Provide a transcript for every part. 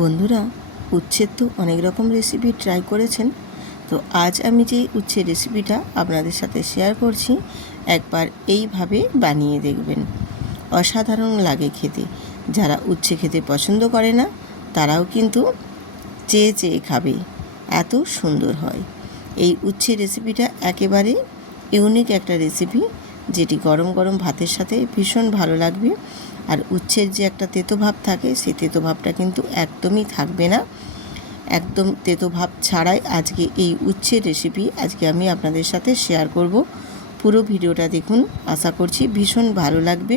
বন্ধুরা, উচ্ছের তো অনেক রকম রেসিপি ট্রাই করেছেন। তো আজ আমি যে উচ্ছের রেসিপিটা আপনাদের সাথে শেয়ার করছি, একবার এইভাবে বানিয়ে দেখবেন। অসাধারণ লাগে খেতে। যারা উচ্ছে খেতে পছন্দ করে না তারাও কিন্তু চেয়ে চেয়ে খাবে, এত সুন্দর হয়। এই উচ্ছের রেসিপিটা একেবারে ইউনিক একটা রেসিপি, যেটি গরম গরম ভাতের সাথে ভীষণ ভালো লাগবে। আর উচ্ছের যে একটা তেতো ভাব থাকে, সেই তেতো ভাবটা কিন্তু একদমই থাকবে না। একদম তেতো ভাব ছাড়াই আজকে এই উচ্ছের রেসিপি আজকে আমি আপনাদের সাথে শেয়ার করব। পুরো ভিডিওটা দেখুন, আশা করছি ভীষণ ভালো লাগবে।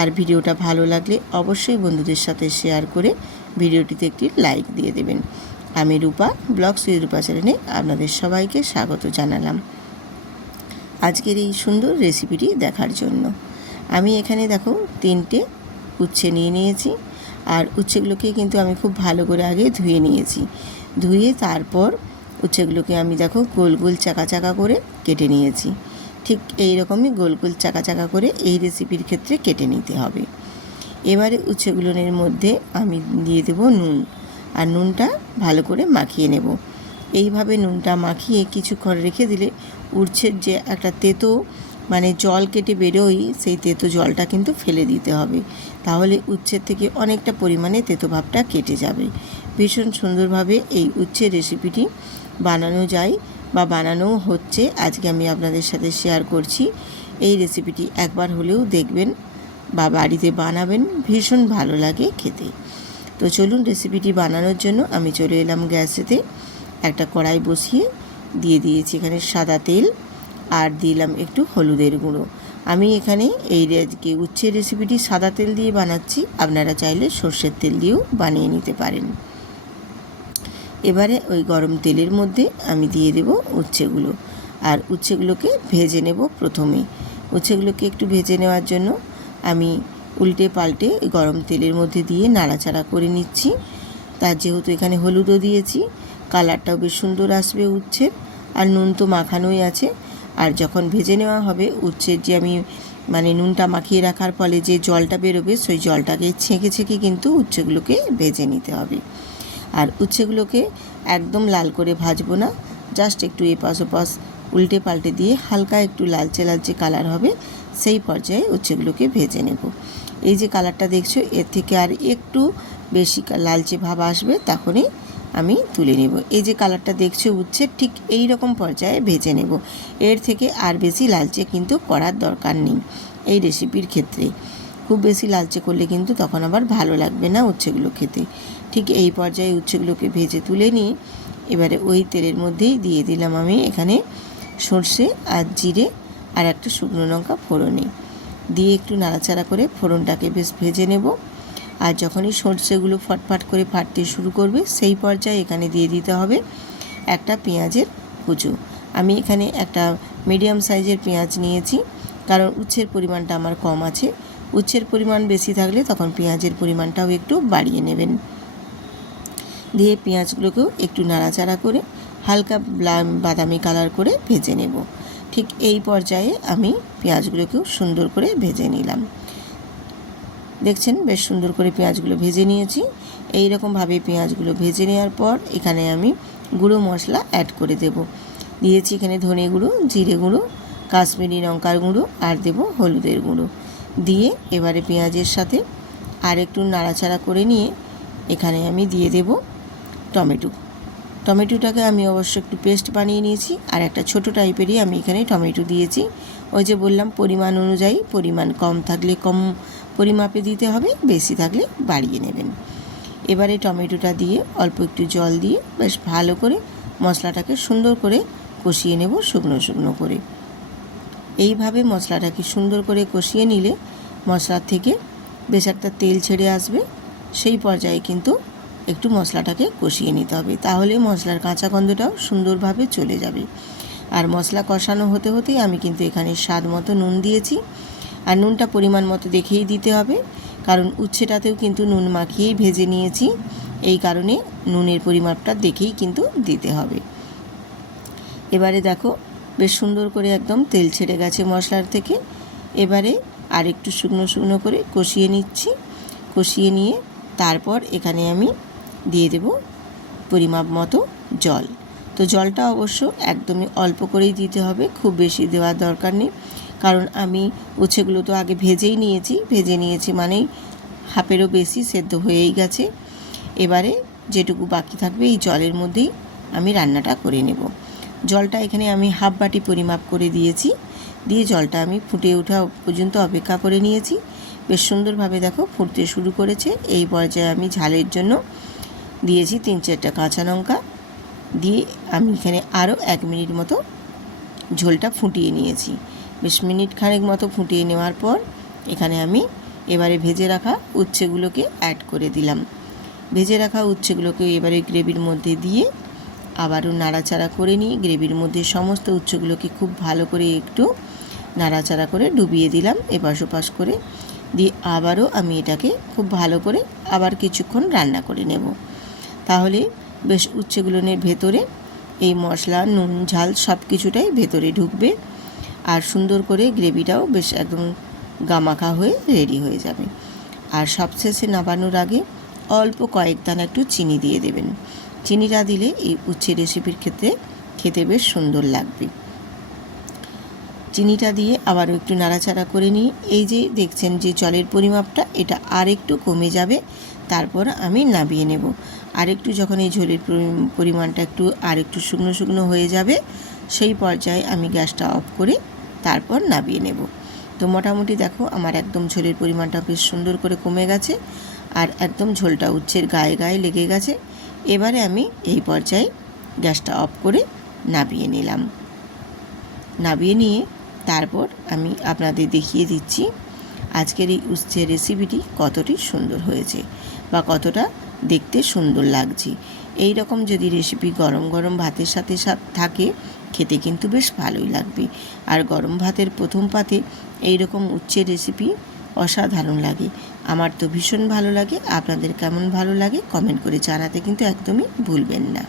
আর ভিডিওটা ভালো লাগলে অবশ্যই বন্ধুদের সাথে শেয়ার করে ভিডিওটিতে একটি লাইক দিয়ে দেবেন। আমি রূপা, ব্লগস উইথ রূপা চ্যানেলে আপনাদের সবাইকে স্বাগত জানালাম আজকের এই সুন্দর রেসিপিটি দেখার জন্য। আমি এখানে দেখো 3টে উচ্ছে নিয়ে নিয়েছি। আর উচ্ছেগুলোকে কিন্তু আমি খুব ভালো করে আগে ধুয়ে নিয়েছি। ধুয়ে তারপর উচ্ছেগুলোকে আমি দেখো গোল গোল চাকা চাকা করে কেটে নিয়েছি। ঠিক এই রকমই গোল গোল চাকা চাকা করে এই রেসিপির ক্ষেত্রে কেটে নিতে হবে। এবারে উচ্ছেগুলোর মধ্যে আমি দিয়ে দেবো নুন, আর নুনটা ভালো করে মাখিয়ে নেব। এইভাবে নুনটা মাখিয়ে কিছুক্ষণ রেখে দিলে উচ্ছের যে একটা তেতো জল কেটে বেরোই, সেই তেতো জলটা কিন্তু ফেলে দিতে হবে। তাহলে উচ্ছের থেকে অনেকটা পরিমাণে তেতো ভাবটা কেটে যাবে। ভীষণ সুন্দরভাবে এই উচ্ছের রেসিপিটি বানানো যায় বা বানানো হচ্ছে, আজকে আমি আপনাদের সাথে শেয়ার করছি। এই রেসিপিটি একবার হলেও দেখবেন বা বাড়িতে বানাবেন, ভীষণ ভালো লাগে খেতে। তো চলুন, রেসিপিটি বানানোর জন্য আমি চলে এলাম গ্যাসেতে। একটা কড়াই বসিয়ে দিয়ে দিয়েছি এখানে সাদা তেল, আর দিলাম একটু হলুদের গুঁড়ো। আমি এখানে এই উচ্ছের রেসিপিটি সাদা তেল দিয়ে বানাচ্ছি, আপনারা চাইলে সর্ষের তেল দিয়েও বানিয়ে নিতে পারেন। এবারে ওই গরম তেলের মধ্যে আমি দিয়ে দেব উচ্ছেগুলো, আর উচ্ছেগুলোকে ভেজে নেব। প্রথমে উচ্ছেগুলোকে একটু ভেজে নেওয়ার জন্য আমি উল্টে পাল্টে গরম তেলের মধ্যে দিয়ে নাড়াচাড়া করে নিচ্ছি। তার যেহেতু এখানে হলুদও দিয়েছি, কালারটাও বেশ সুন্দর আসবে উচ্ছের। আর নুন তো মাখানোই আছে। আর যখন ভেজে নেওয়া হবে উচ্ছের যে আমি নুনটা মাখিয়ে রাখার ফলে যে জলটা বেরোবে, সেই জলটাকে ছেঁকে ছেঁকে কিন্তু উচ্ছেগুলোকে ভেজে নিতে হবে। আর উচ্ছেগুলোকে একদম লাল করে ভাজবো না, জাস্ট একটু এপাশ ওপাশ উল্টে পাল্টে দিয়ে হালকা একটু লালচে লালচে কালার হবে, সেই পর্যায়ে উচ্ছেগুলোকে ভেজে নেব। এই যে কালারটা দেখছো, এর থেকে আর একটু বেশি লালচে ভাব আসবে, তখনই আমি তুলে নেব। এই যে কালারটা দেখছো উচ্ছের, ঠিক এই রকম পর্যায়ে ভেজে নেব। এর থেকে আর বেশি লালচে কিন্তু করার দরকার নেই এই রেসিপির ক্ষেত্রে। খুব বেশি লালচে করলে কিন্তু তখন আবার ভালো লাগবে না উচ্ছেগুলো খেতে। ঠিক এই পর্যায়ে উচ্ছেগুলোকে ভেজে তুলে নিয়ে এবারে ওই তেলের মধ্যেই দিয়ে দিলাম আমি এখানে সর্ষে আর জিরে আর একটা শুকনো লঙ্কা ফোড়নে দিয়ে একটু নাড়াচাড়া করে ফোড়নটাকে বেশ ভেজে নেব। আর যখনই সর্ষেগুলো ফটফট করে ফাটতে শুরু করবে, সেই পর্যায়ে এখানে দিয়ে দিতে হবে একটা পেঁয়াজের কুচো। আমি এখানে একটা মিডিয়াম সাইজের পেঁয়াজ নিয়েছি, কারণ উচ্ছের পরিমাণটা আমার কম আছে। উচ্ছের পরিমাণ বেশি থাকলে তখন পেঁয়াজের পরিমাণটাও একটু বাড়িয়ে নেবেন। দিয়ে পেঁয়াজগুলোকেও একটু নাড়াচাড়া করে হালকা বাদামি কালার করে ভেজে নেব। ঠিক এই পর্যায়ে আমি পেঁয়াজগুলোকেও সুন্দর করে ভেজে নিলাম। দেখছেন বেশ সুন্দর করে পেঁয়াজগুলো ভেজে নিয়েছি। এই রকমভাবে পেঁয়াজগুলো ভেজে নেওয়ার পর এখানে আমি গুঁড়ো মশলা অ্যাড করে দেব। দিয়েছি এখানে ধনে গুঁড়ো, জিরে গুঁড়ো, কাশ্মীরি লঙ্কার গুঁড়ো, আর দেব হলুদের গুঁড়ো। দিয়ে এবারে পেঁয়াজের সাথে আর একটু নাড়াচাড়া করে নিয়ে এখানে আমি দিয়ে দেব টমেটোটাকে আমি অবশ্য একটু পেস্ট বানিয়ে নিয়েছি, আর একটা ছোট টাইপেরই আমি এখানে টমেটো দিয়েছি। ওই যে বললাম পরিমাণ অনুযায়ী, পরিমাণ কম থাকলে কম পরিমাপে দিতে হবে, বেশি থাকলে বাড়িয়ে নেবেন। এবারে টমেটোটা দিয়ে অল্প একটু জল দিয়ে বেশ ভালো করে মশলাটাকে সুন্দর করে কষিয়ে নেব, শুকনো শুকনো করে। এইভাবে মশলাটাকে সুন্দর করে কষিয়ে নিলে মশলার থেকে বেশ একটা তেল ছেড়ে আসবে। সেই পর্যায়ে কিন্তু একটু মশলাটাকে কষিয়ে নিতে হবে, তাহলে মশলার কাঁচা গন্ধটাও সুন্দরভাবে চলে যাবে। আর মশলা কষানো হতে হতেই আমি কিন্তু এখানে স্বাদ মতো নুন দিয়েছি। আর নুনটা পরিমাণ মতো দেখেই দিতে হবে, কারণ উচ্ছেটাতেও কিন্তু নুন মাখিয়েই ভেজে নিয়েছি, এই কারণে নুনের পরিমাপটা দেখেই কিন্তু দিতে হবে। এবারে দেখো বেশ সুন্দর করে একদম তেল ছেড়ে গেছে মশলার থেকে। এবারে আর একটু শুকনো শুকনো করে কষিয়ে নিচ্ছি। কষিয়ে নিয়ে তারপর এখানে আমি দিয়ে দেব পরিমাপ মতো জল। তো জলটা অবশ্য একদমই অল্প করেই দিতে হবে, খুব বেশি দেওয়ার দরকার নেই, কারণ আমি উচ্ছেগুলো তো আগে ভেজে নিয়েছি মানেই হাফেরও বেশি সেদ্ধ হয়েই গেছে। এবারে যেটুকু বাকি থাকবে এই জলের মধ্যেই আমি রান্নাটা করে নেব। জলটা এখানে আমি হাফ বাটি পরিমাপ করে দিয়েছি, দিয়ে জলটা আমি ফুটে ওঠা পর্যন্ত অপেক্ষা করে নিয়েছি। বেশ সুন্দরভাবে দেখো ফুটতে শুরু করেছে। এই পর্যায়ে আমি ঝালের জন্য দিয়েছি 3-4টা কাঁচা লঙ্কা, দিয়ে আমি এখানে আরও 1 মিনিট মতো ঝোলটা ফুটিয়ে নিয়েছি। বেশ মিনিট খানেক মতো ফুটিয়ে নেওয়ার পর এখানে আমি এবারে ভেজে রাখা উচ্ছেগুলোকে অ্যাড করে দিলাম। ভেজে রাখা উচ্ছেগুলোকে এবারে গ্রেভির মধ্যে দিয়ে আবারও নাড়াচাড়া করে নিয়ে গ্রেভির মধ্যে সমস্ত উচ্ছেগুলোকে খুব ভালো করে একটু নাড়াচাড়া করে ডুবিয়ে দিলাম এপাশ ওপাশ করে, দিয়ে আবারও আমি এটাকে খুব ভালো করে আবার কিছুক্ষণ রান্না করে নেব। তাহলে বেশ উচ্ছেগুলোর ভেতরে এই মশলা, নুন, ঝাল সব কিছুটাই ভেতরে ঢুকবে, আর সুন্দর করে গ্রেভিটাও বেশ একদম গামাখা হয়ে রেডি হয়ে যাবে। আর সবশেষে নামানোর আগে অল্প কয়েক দানা একটু চিনি দিয়ে দেবেন। চিনিটা দিলে এই উচ্ছে রেসিপির ক্ষেত্রে খেতে বেশ সুন্দর লাগবে। চিনিটা দিয়ে আবারও একটু নাড়াচাড়া করে নিই। এই যে দেখছেন যে জলের পরিমাপটা, এটা আর একটু কমে যাবে, তারপর আমি নামিয়ে নেব। আর একটু যখন এই ঝোলের পরিমাণটা আর একটু শুকনো শুকনো হয়ে যাবে, সেই পর্যায়ে আমি গ্যাসটা অফ করে তারপর নামিয়ে নেব। তো মোটামুটি দেখো আমার একদম ঝোলের পরিমাণটা বেশ সুন্দর করে কমে গেছে, আর একদম ঝোলটা উচ্ছের গায়ে গায়ে লেগে গেছে। এবারে আমি এই পর্যায়ে গ্যাসটা অফ করে নামিয়ে নিলাম। নামিয়ে নিয়ে তারপর আমি আপনাদের দেখিয়ে দিচ্ছি আজকের এই উচ্ছের রেসিপিটি কতটি সুন্দর হয়েছে বা কতটা দেখতে সুন্দর লাগছে। এই রকম যদি রেসিপি গরম গরম ভাতের সাথে থাকে, খেতে কিন্তু বেশ ভালোই লাগবে। আর গরম ভাতের প্রথম পাতে এই রকম উচ্ছের রেসিপি অসাধারণ লাগে। আমার তো ভীষণ ভালো লাগে। আপনাদের কেমন ভালো লাগে কমেন্ট করে জানাতে কিন্তু একদমই ভুলবেন না।